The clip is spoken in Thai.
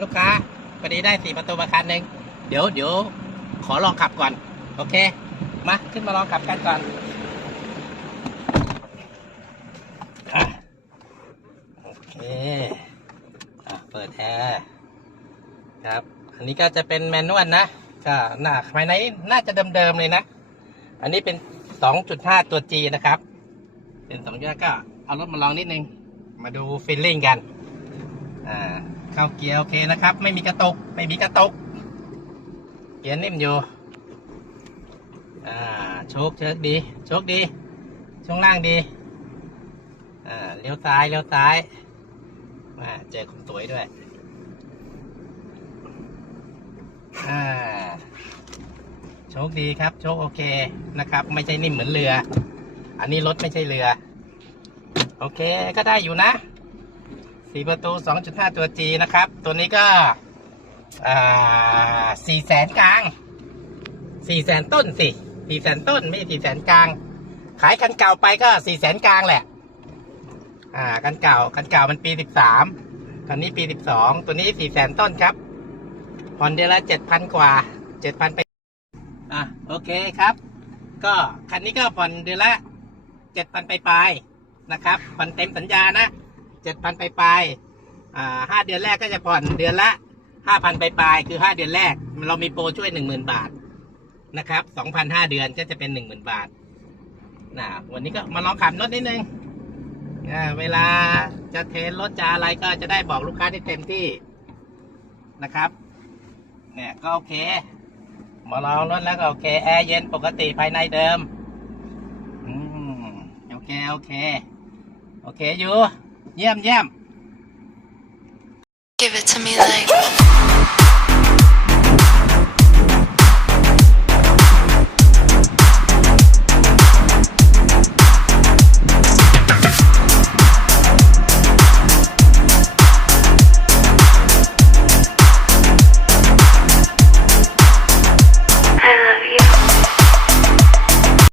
ลูกค้าพอดีได้สี่ประตูมาคันหนึ่งเดี๋ยวเดี๋ยวขอลองขับก่อน โอเค มาขึ้นมาลองขับกันก่อนอโอเคอเปิดแอร์ครับ อันนี้ก็จะเป็นแมนนวลนะก็หน้าภายในน่าจะเดิมๆเลยนะ อันนี้เป็น 2.5 ตัว G นะครับ เป็น2.5ก็เอารถมาลองนิดนึง มาดูฟีลลิ่งกัน อ่าเข้าเกียร์โอเคนะครับ ไม่มีกระตุกไม่มีกระตุกเกียร์นิ่มอยู่ อ่าโชคเชิกดี โชคดี ช่วงล่างดี อ่าเลี้ยวซ้ายเลี้ยวซ้าย มาเจอคนสวยด้วย อ่าโชคดีครับ โชคโอเคนะครับ ไม่ใช่นิ่มเหมือนเรือ อันนี้รถไม่ใช่เรือ โอเคก็ได้อยู่นะ สี่ประตู 2.5 ตัว G นะครับ ตัวนี้ก็อ่าสี่แสนกลางสี่แสนต้นสิสี่แสนต้นไม่สี่แสนกลาง ขายคันเก่าไปก็สี่แสนกลางแหละ อ่าคันเก่าคันเก่ามันปี13คันนี้ปี12ตัวนี้สี่แสนต้นครับผ่อนเดือนละ7,000กว่า7,000ไปอะโอเคครับ ก็คันนี้ก็ผ่อนเดือนละเจ็ดพันไปลายนะครับผ่อนเต็มสัญญานะ เจ็ดพันไปลายอ่าห้าเดือนแรกก็จะผ่อนเดือนละห้าพันไปลายคือห้าเดือนแรก เรามีโปรช่วยหนึ่งหมื่นบาทนะครับสองพันห้าเดือนก็จะเป็นหนึ่งหมื่นบาทนะวันนี้ก็มาลองขับรถนิดนึงอ่าเวลาจะเทสรถจะอะไรก็จะได้บอกลูกค้าได้เต็มที่นะครับ เนี่ยก็โอเค มาลองรถแล้วก็โอเค แอร์เย็นปกติภายในเดิม อืม โอเค โอเค โอเคอยู่ เยี่ยมเยี่ยม Give it to me like